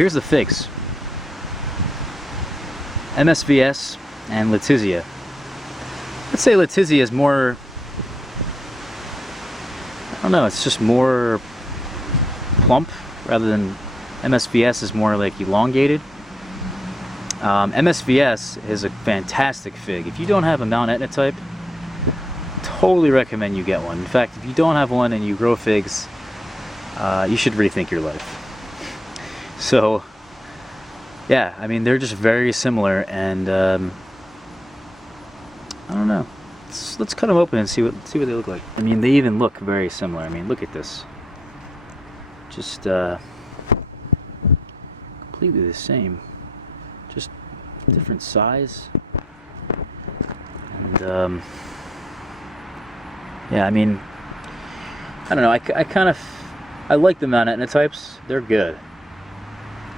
Here's the figs. MBVS and Letizia. Let's say Letizia is more, I don't know, it's just more plump rather than MBVS is more like elongated. MBVS is a fantastic fig. If you don't have a Mount Etna type, totally recommend you get one. In fact, if you don't have one and you grow figs, you should rethink your life. So yeah, I mean, they're just very similar, and I don't know. Let's cut them open and see what they look like. I mean, they even look very similar. I mean, look at this. Just completely the same. Just different size. And yeah, I mean, I don't know. I like the Mount Etna types. They're good.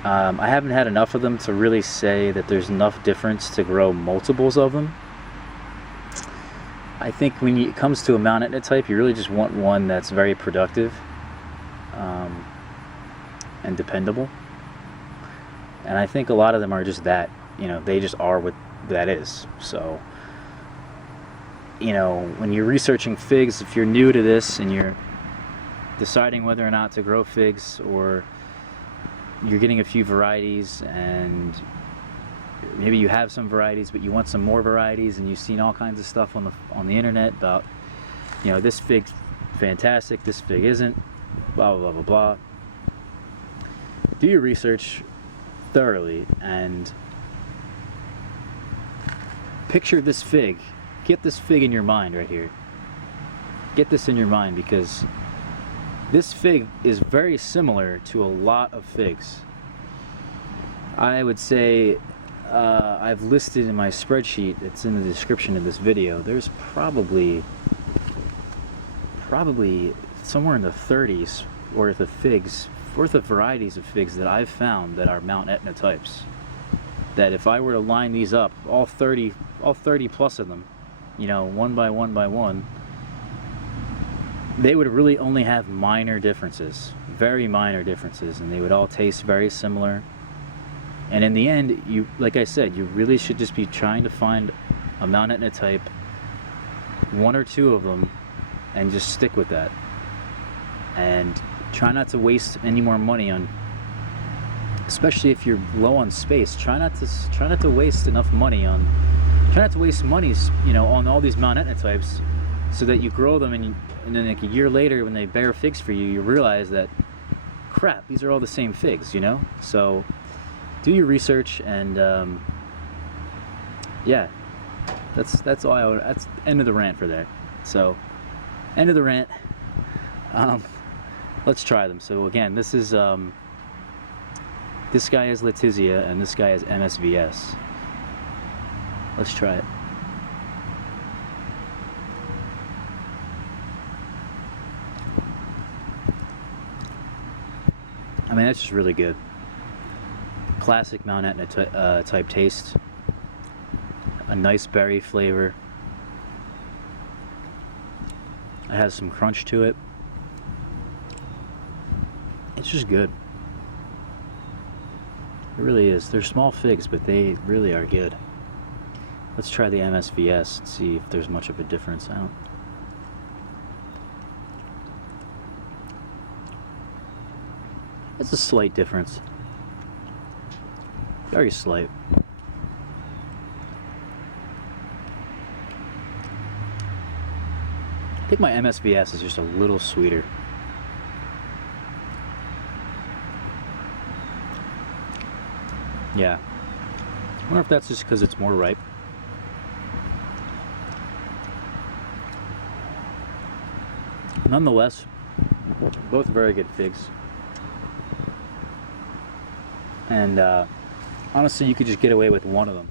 I haven't had enough of them to really say that there's enough difference to grow multiples of them. I think when it comes to a Mount Etna type, you really just want one that's very productive and dependable. And I think a lot of them are just that, you know, they just are what that is. So, you know, when you're researching figs, if you're new to this and you're deciding whether or not to grow figs, or you're getting a few varieties and maybe you have some varieties but you want some more varieties, and you've seen all kinds of stuff on the internet about, you know, this fig's fantastic, this fig isn't, blah blah blah blah blah. Do your research thoroughly and picture this fig. Get this fig in your mind right here. Get this in your mind, because this fig is very similar to a lot of figs. I would say I've listed in my spreadsheet, it's in the description of this video, there's probably somewhere in the 30s worth of varieties of figs that I've found that are Mount Etna types. That if I were to line these up, all 30 plus of them, you know, one by one, they would really only have minor differences, very minor differences, and they would all taste very similar. And in the end, you, like I said, you really should just be trying to find a Mount Etna type, one or two of them, and just stick with that. And try not to waste any more money on, especially if you're low on space. Try not to waste enough money on, try not to waste money, you know, on all these Mount Etna types, so that you grow them and then like a year later when they bear figs for you, you realize that, crap, these are all the same figs, you know? So do your research, and yeah, that's all that's end of the rant for that. So end of the rant. Let's try them. So again, this is this guy is Letizia and this guy is MBVS. Let's try it. I mean, that's just really good. Classic Mount Etna type taste. A nice berry flavor. It has some crunch to it. It's just good. It really is. They're small figs, but they really are good. Let's try the MBVS and see if there's much of a difference. It's a slight difference. Very slight. I think my MBVS is just a little sweeter. Yeah. I wonder if that's just because it's more ripe. Nonetheless, both very good figs. And honestly, you could just get away with one of them.